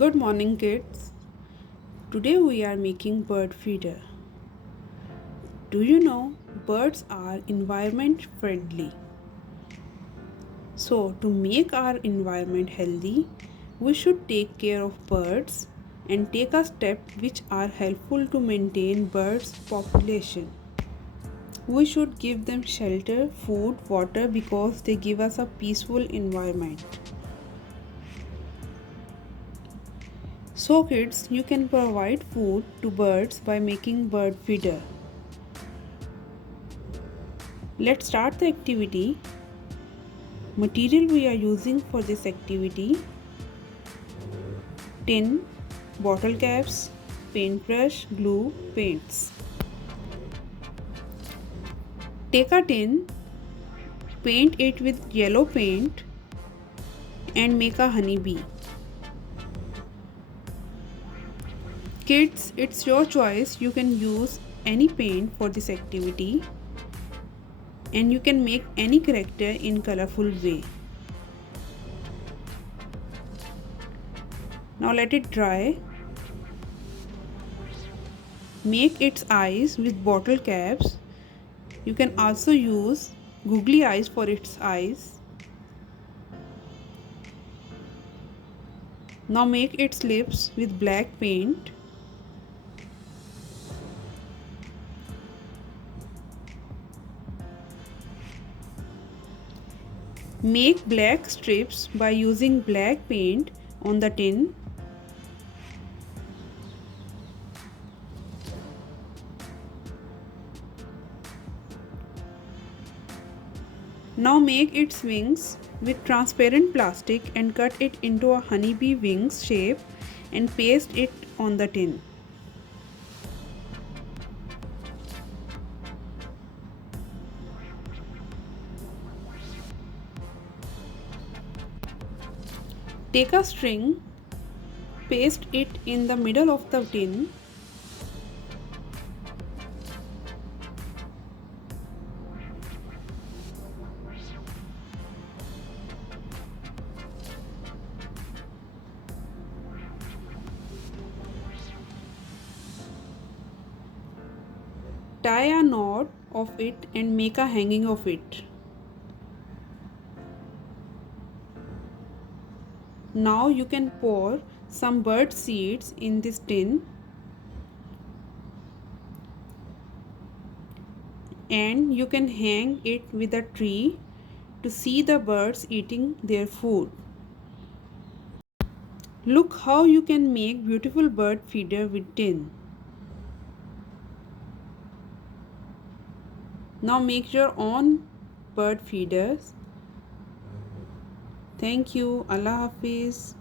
Good morning, kids. Today we are making bird feeder. Do you know birds are environment friendly? So, to make our environment healthy, we should take care of birds and take a step which are helpful to maintain birds population. We should give them shelter, food, water because they give us a peaceful environment. So kids, you can provide food to birds by making bird feeder. Let's start the activity. Material we are using for this activity: tin, bottle caps, paintbrush, glue, paints. Take a tin, paint it with yellow paint and make a honeybee. Kids, it's your choice. You can use any paint for this activity and you can make any character in colorful way. Now let it dry. Make its eyes with bottle caps. You can also use googly eyes for its eyes. Now make its lips with black paint. Make black strips by using black paint on the tin. Now make its wings with transparent plastic and cut it into a honeybee wings shape and paste it on the tin. Take a string, paste it in the middle of the tin. Tie a knot of it and make a hanging of it. Now you can pour some bird seeds in this tin and you can hang it with a tree to see the birds eating their food. Look how you can make beautiful bird feeder with tin. Now make your own bird feeders. Thank you. Allah Hafiz.